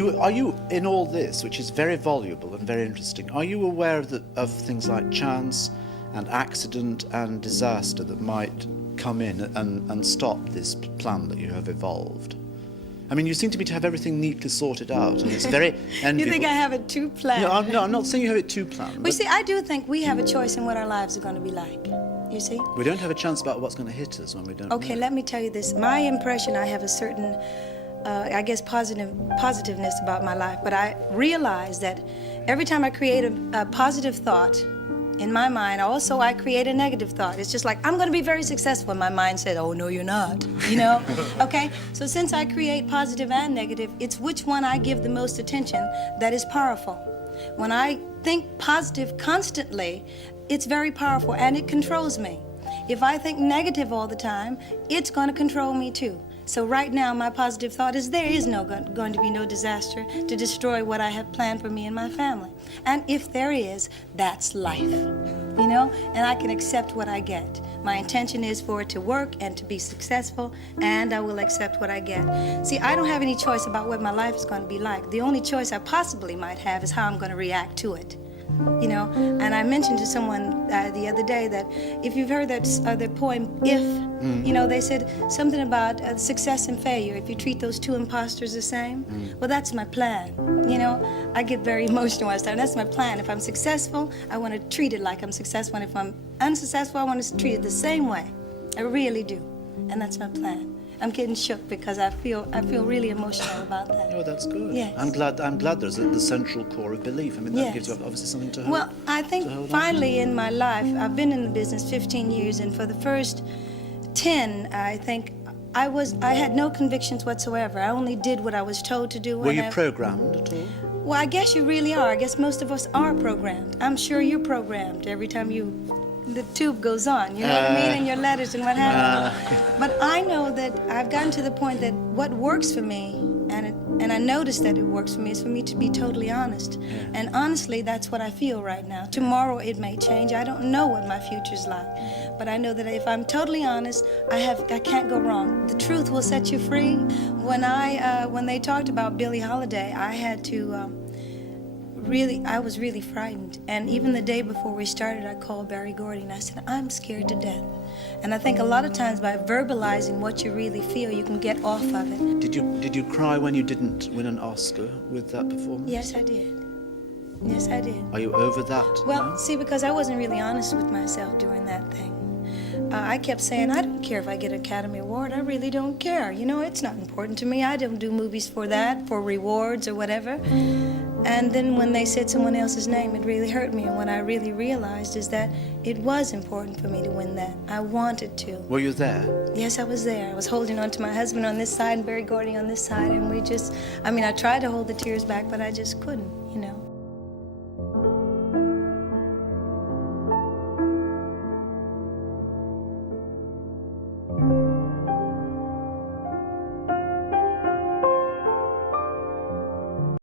Are you, in all this, which is very voluble and very interesting, are you aware of things like chance and accident and disaster that might come in and stop this plan that you have evolved? I mean, you seem to me to have everything neatly sorted out, and it's very enviable. You think I have it too planned? No, I'm not saying you have it too planned. Well, see, I do think we have a choice in what our lives are going to be like, you see? We don't have a chance about what's going to hit us when we don't Okay, know. let me tell you this. My impression, I have a certain, I guess, positiveness about my life, but I realize that every time I create a positive thought in my mind, also I create a negative thought. It's just like, I'm going to be very successful. My mind said, oh, no, you're not, you know? Okay, so since I create positive and negative, it's which one I give the most attention that is powerful. When I think positive constantly, it's very powerful and it controls me. If I think negative all the time, it's going to control me too. So right now, my positive thought is there is going to be no disaster to destroy what I have planned for me and my family. And if there is, that's life, you know? And I can accept what I get. My intention is for it to work and to be successful, and I will accept what I get. See, I don't have any choice about what my life is going to be like. The only choice I possibly might have is how I'm going to react to it. You know, and I mentioned to someone the other day that if you've heard that the poem "If," you know, they said something about success and failure. If you treat those two imposters the same, well, that's my plan. You know, I get very emotional when I start. That's my plan. If I'm successful, I want to treat it like I'm successful. And if I'm unsuccessful, I want to treat it the same way. I really do, and that's my plan. I'm getting shook because I feel really emotional about that. Oh, that's good. Yes. I'm glad there's the central core of belief. I mean, that Yes. gives you obviously something to hold. Well, I think finally in my life, I've been in the business 15 years, and for the first 10, I think I had no convictions whatsoever. I only did what I was told to do. Were you programmed at all? Well, I guess you really are. I guess most of us are programmed. I'm sure you're programmed every time the tube goes on, you know what I mean, and your letters and what have you. But I know that I've gotten to the point that what works for me, and I notice that it works for me, is for me to be totally honest. Yeah. And honestly, that's what I feel right now. Tomorrow it may change. I don't know what my future's like. But I know that if I'm totally honest, I can't go wrong. The truth will set you free. When they talked about Billie Holiday, I had to I was really frightened. And even the day before we started, I called Barry Gordy and I said, I'm scared to death. And I think a lot of times by verbalizing what you really feel, you can get off of it. Did you cry when you didn't win an Oscar with that performance? Yes, I did. Yes, I did. Are you over that Well, now? see, because I wasn't really honest with myself during that thing. I kept saying, I don't care if I get an Academy Award. I really don't care. You know, it's not important to me. I don't do movies for that, for rewards or whatever. And then when they said someone else's name, it really hurt me. And what I really realized is that it was important for me to win that. I wanted to. Were you there? Yes, I was there. I was holding on to my husband on this side and Barry Gordy on this side. And I tried to hold the tears back, but I just couldn't, you know.